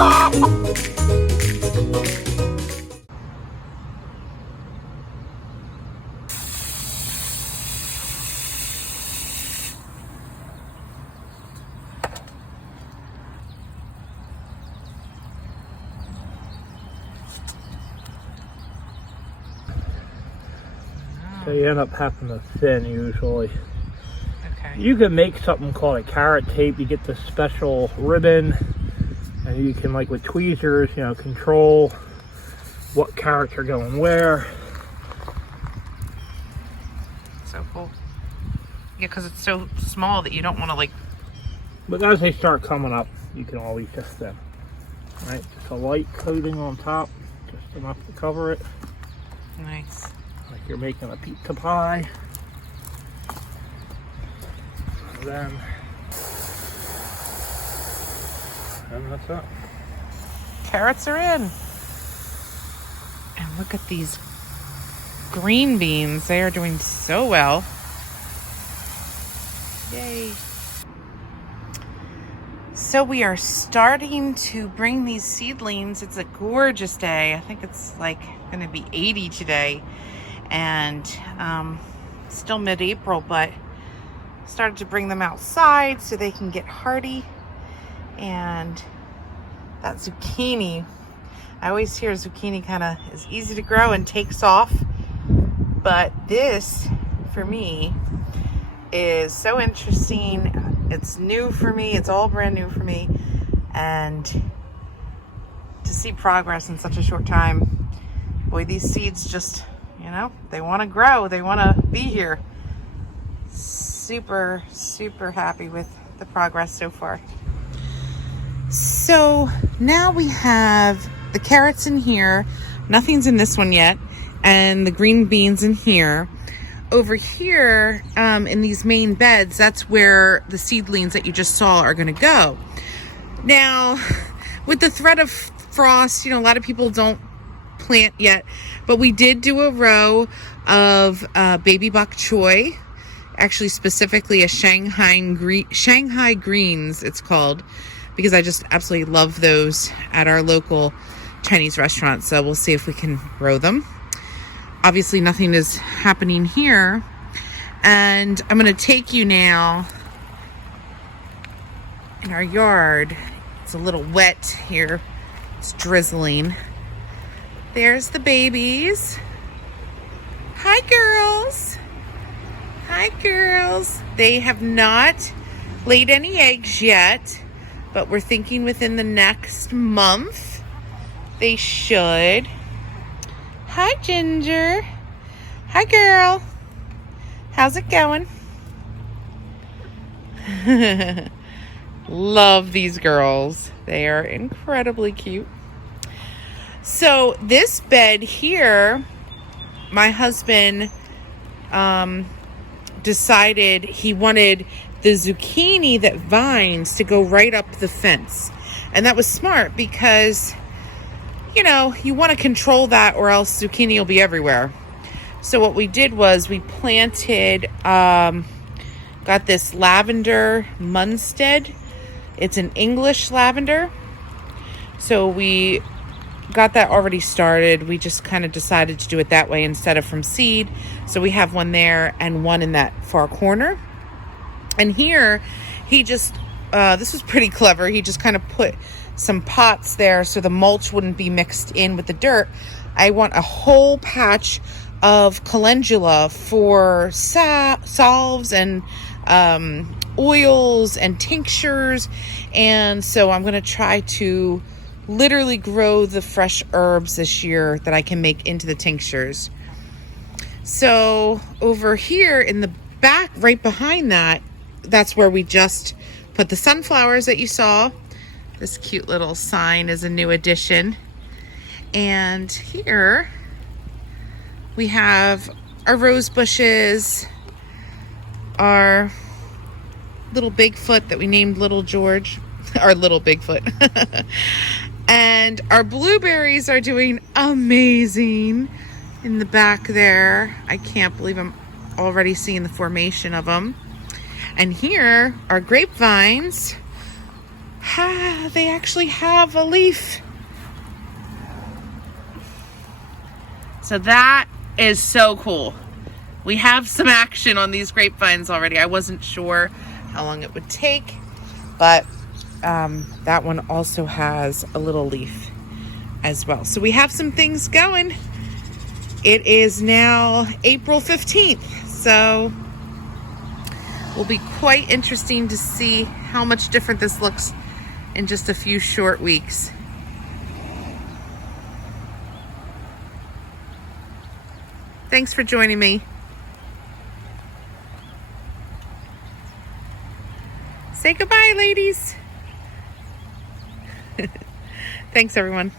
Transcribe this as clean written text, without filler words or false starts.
So you end up having to thin usually. Okay. You can make something called a carrot tape. You get the special ribbon, and you can, like with tweezers, you know, control what carrots are going where. So cool. Yeah, because it's so small that you don't want to like. But as they start coming up, you can always just thin. Right, just a light coating on top, just enough to cover it. Nice. Like you're making a pizza pie. And then that's it. Carrots are in. And look at these green beans. They are doing so well. Yay. So we are starting to bring these seedlings. It's a gorgeous day. I think it's like going to be 80 today. And still mid-April, but started to bring them outside so they can get hardy. And that zucchini, I always hear zucchini kind of is easy to grow and takes off, but this for me is so interesting. It's new for me. It's all brand new for me, and to see progress in such a short time, boy, these seeds just, you know, they want to grow, they want to be here. Super happy with the progress so far. So now we have the carrots in here. Nothing's in this one yet. And the green beans in here. Over here, in these main beds, that's where the seedlings that you just saw are going to go. Now, with the threat of frost, you know, a lot of people don't plant yet. But we did do a row of baby bok choy. Actually, specifically a Shanghai greens, it's called. Because I just absolutely love those at our local Chinese restaurant. So we'll see if we can grow them. Obviously nothing is happening here. And I'm going to take you now in our yard. It's a little wet here. It's drizzling. There's the babies. Hi, girls. Hi, girls. They have not laid any eggs yet, but we're thinking within the next month they should. Hi, Ginger. Hi, girl. How's it going? Love these girls. They are incredibly cute. So this bed here, my husband decided he wanted the zucchini that vines to go right up the fence. And that was smart because, you know, you want to control that or else zucchini will be everywhere. So what we did was we planted, got this lavender Munstead. It's an English lavender. So we got that already started. We just kind of decided to do it that way instead of from seed. So we have one there and one in that far corner. And here, he just, this was pretty clever. He just kind of put some pots there so the mulch wouldn't be mixed in with the dirt. I want a whole patch of calendula for salves and oils and tinctures. And so I'm going to try to literally grow the fresh herbs this year that I can make into the tinctures. So over here in the back, right behind that, that's where we just put the sunflowers that you saw. This cute little sign is a new addition. And here we have our rose bushes, our little Bigfoot that we named Little George, our little Bigfoot. And our blueberries are doing amazing in the back there. I can't believe I'm already seeing the formation of them. And here are grapevines. they actually have a leaf. So that is so cool. We have some action on these grapevines already. I wasn't sure how long it would take, but that one also has a little leaf as well. So we have some things going. It is now April 15th, so will be quite interesting to see how much different this looks in just a few short weeks. Thanks for joining me. Say goodbye, ladies. Thanks, everyone.